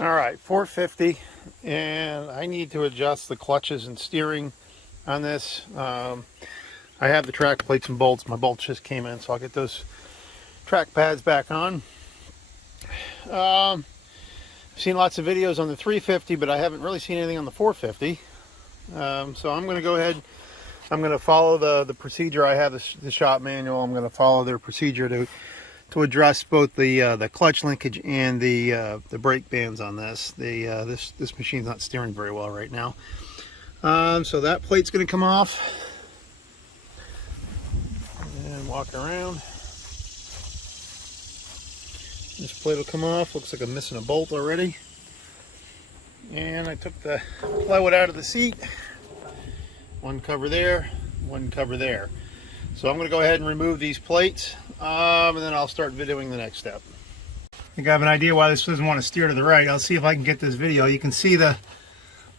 All right, 450, and I need to adjust the clutches and steering on this. I have the track plates and bolts. My bolts just came in, so I'll get those track pads back on. I've seen lots of videos on the 350, but I haven't really seen anything on the 450. So I'm going to go ahead. I'm going to follow the procedure. I have the shop manual. I'm going to follow their procedure to address both the clutch linkage and the brake bands on this. This machine's not steering very well right now. So that plate's going to come off and walk around. This plate will come off. Looks like I'm missing a bolt already. And I took the plywood out of the seat. One cover there, one cover there. So I'm going to go ahead and remove these plates, and then I'll start videoing the next step. I think I have an idea why this doesn't want to steer to the right. I'll see if I can get this video. You can see the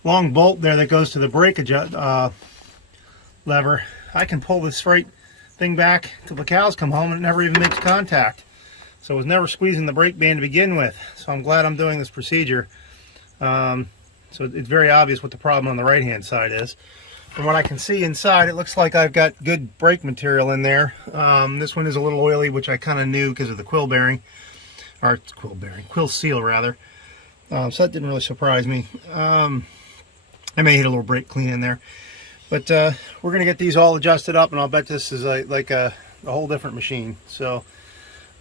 long bolt there that goes to the brake lever. I can pull this right thing back till the cows come home and it never even makes contact. So it was never squeezing the brake band to begin with. So I'm glad I'm doing this procedure. So it's very obvious what the problem on the right hand side is. From what I can see inside, it looks like I've got good brake material in there. This one is a little oily, which I kind of knew because of the quill bearing, or quill seal rather. So that didn't really surprise me. I may hit a little brake clean in there, but we're gonna get these all adjusted up, and I'll bet this is like a whole different machine. So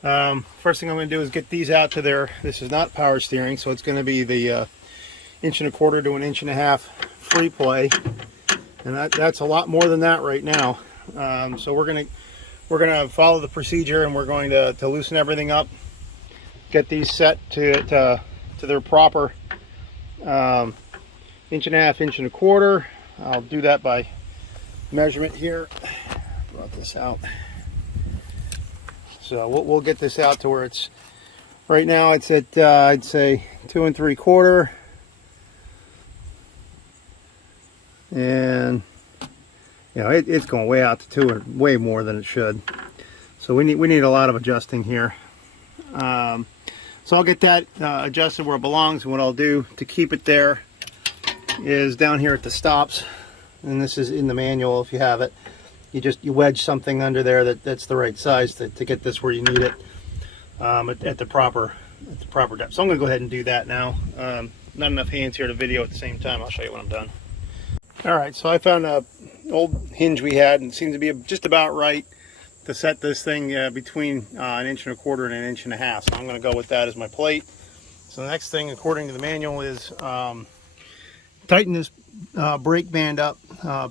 first thing I'm going to do is get these out to their, this is not power steering, so it's going to be the 1.25 inch to 1.5 inch free play, and that's a lot more than that right now. So we're gonna follow the procedure, and we're going to loosen everything up, get these set to their proper 1.5 inch, 1.25 inch. I'll do that by measurement here. Brought this out. So we'll get this out to where it's, right now it's at I'd say 2 3/4, and you know it's going way out to 2, or way more than it should. So we need a lot of adjusting here. So I'll get that adjusted where it belongs, and what I'll do to keep it there is down here at the stops, and this is in the manual if you have it. You wedge something under there that's the right size to get this where you need it at the proper depth. So I'm going to go ahead and do that now. Not enough hands here to video at the same time. I'll show you when I'm done. All right, so I found an old hinge we had, and it seems to be just about right to set this thing between 1.25 inch and 1.5 inches. So I'm going to go with that as my plate. So the next thing, according to the manual, is tighten this brake band up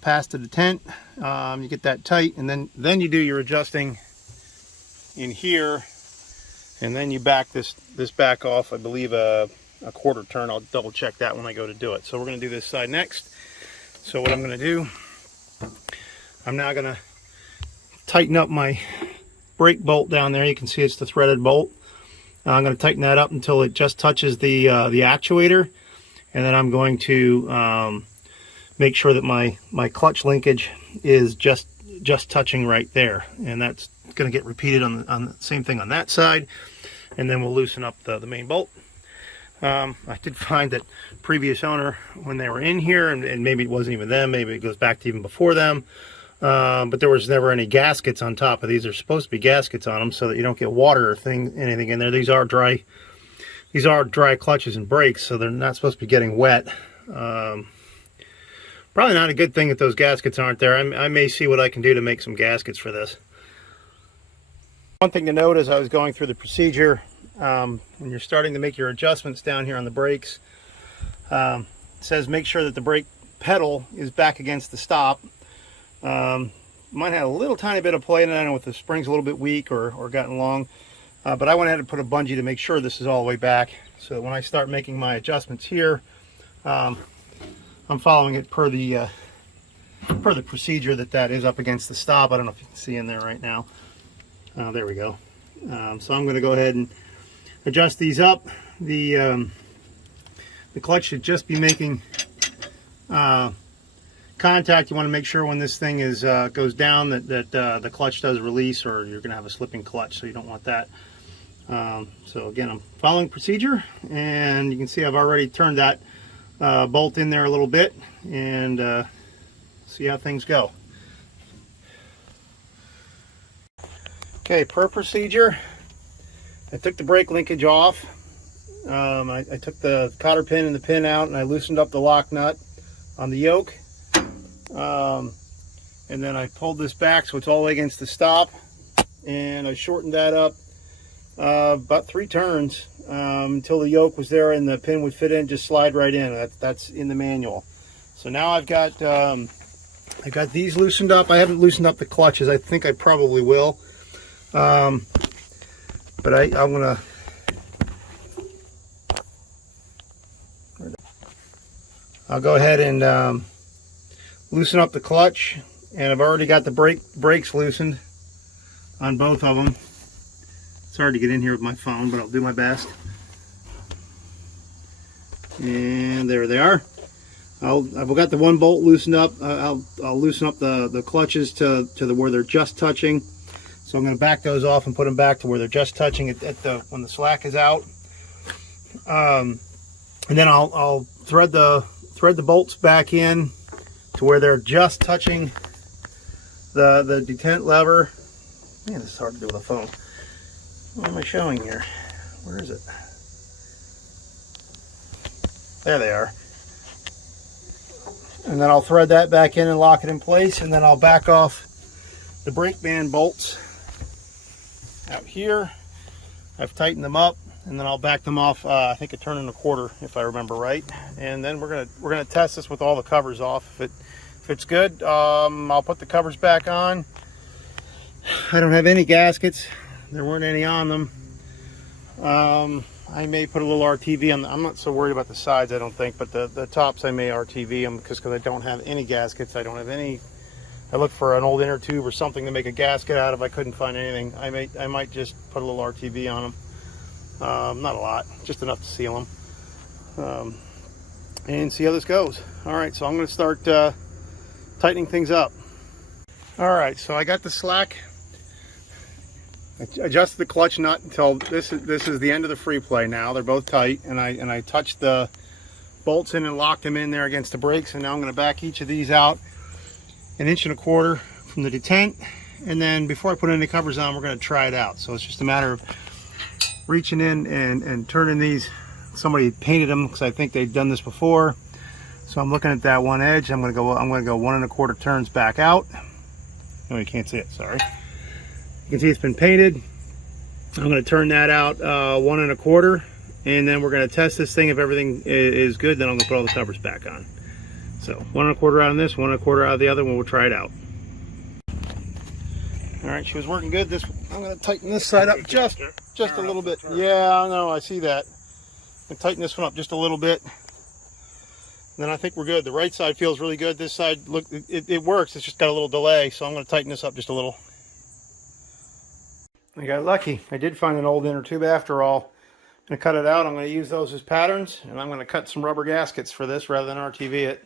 past the detent. You get that tight, and then you do your adjusting in here, and then you back this back off, I believe a 1/4 turn. I'll double check that when I go to do it. So we're going to do this side next. So what I'm going to do, I'm now going to tighten up my brake bolt down there. You can see it's the threaded bolt. I'm going to tighten that up until it just touches the actuator, and then I'm going to make sure that my clutch linkage is just touching right there, and that's going to get repeated on the same thing on that side, and then we'll loosen up the main bolt. I did find that previous owner, when they were in here, and maybe it wasn't even them, maybe it goes back to even before them, but there was never any gaskets on top of these. There's supposed to be gaskets on them so that you don't get water or anything in there. These are dry clutches and brakes, so they're not supposed to be getting wet. Probably not a good thing that those gaskets aren't there. I may see what I can do to make some gaskets for this. One thing to note as I was going through the procedure, when you're starting to make your adjustments down here on the brakes, it says make sure that the brake pedal is back against the stop. Mine had a little tiny bit of play in it. I don't know if the spring's a little bit weak or gotten long, but I went ahead and put a bungee to make sure this is all the way back, so that when I start making my adjustments here, I'm following it per the procedure that is up against the stop. I don't know if you can see in there right now. There we go. So I'm going to go ahead and adjust these up. The clutch should just be making contact. You want to make sure when this thing is goes down that the clutch does release, or you're going to have a slipping clutch, so you don't want that. So again, I'm following procedure, and you can see I've already turned that bolt in there a little bit, and see how things go. Okay, per procedure, I took the brake linkage off. I took the cotter pin and the pin out, and I loosened up the lock nut on the yoke. And then I pulled this back so it's all the way against the stop, and I shortened that up about 3 turns until the yoke was there and the pin would fit in, just slide right in. That's in the manual. So now I've got these loosened up. I haven't loosened up the clutches. I think I probably will. But I'm gonna I'll go ahead and loosen up the clutch, and I've already got the brakes loosened on both of them. It's hard to get in here with my phone, but I'll do my best. And there they are. I've got the one bolt loosened up. I'll loosen up the clutches to where they're just touching. So I'm going to back those off and put them back to where they're just touching when the slack is out. And then I'll thread the bolts back in to where they're just touching the detent lever. Man, this is hard to do with a phone. What am I showing here? Where is it? There they are. And then I'll thread that back in and lock it in place, and then I'll back off the brake band bolts out here. I've tightened them up, and then I'll back them off I think a 1 1/4 if I remember right. And then we're gonna test this with all the covers off. If it's good, I'll put the covers back on. I don't have any gaskets. There weren't any on them. I may put a little RTV on I'm not so worried about the sides, I don't think, but the tops I may RTV them because I don't have any gaskets. I don't have any. I looked for an old inner tube or something to make a gasket out of. I couldn't find anything. I might just put a little RTV on them. Not a lot, just enough to seal them. And see how this goes. All right, so I'm going to start tightening things up. All right, so I got the slack. I adjusted the clutch nut until this is the end of the free play now. They're both tight, and I touched the bolts in and locked them in there against the brakes, and now I'm going to back each of these out 1 1/4 inches from the detent, and then before I put any covers on, we're going to try it out. So it's just a matter of reaching in and turning these. Somebody painted them because I think they've done this before. So I'm looking at that one edge. I'm going to go 1 1/4 turns back out. No, you can't see it. Sorry. You can see it's been painted. I'm going to turn that out 1 1/4, and then we're going to test this thing. If everything is good, then I'm going to put all the covers back on. So 1 1/4 out on this, 1 1/4 out of the other one. We'll try it out. All right, she was working good. I'm going to tighten this side up just a little bit. Yeah, I know. I see that. I'm going to tighten this one up just a little bit. And then I think we're good. The right side feels really good. This side, look, it works. It's just got a little delay. So I'm going to tighten this up just a little. I got lucky. I did find an old inner tube after all. I'm going to cut it out. I'm going to use those as patterns, and I'm going to cut some rubber gaskets for this rather than RTV it.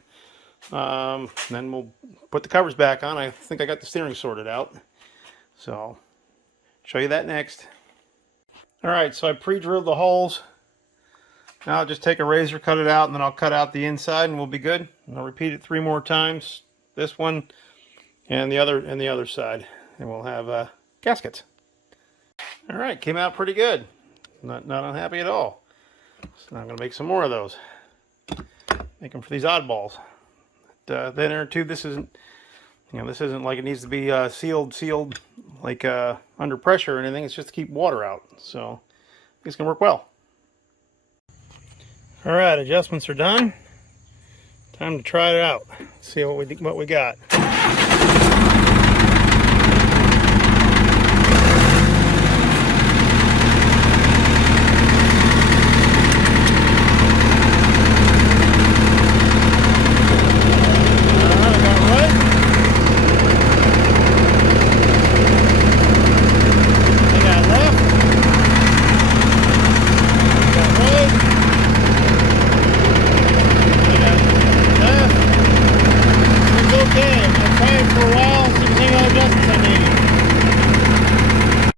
Then we'll put the covers back on. I think I got the steering sorted out. So I'll show you that next. All right, so I pre-drilled the holes. Now I'll just take a razor, cut it out, and then I'll cut out the inside, and we'll be good. And I'll repeat it 3 more times. This one and the other side, and we'll have gaskets. All right, came out pretty good. Not unhappy at all. So now I'm going to make some more of those. Make them for these oddballs. The inner tube, this isn't like it needs to be sealed like under pressure or anything. It's just to keep water out. So it's going to work well. All right, adjustments are done. Time to try it out. See what we got.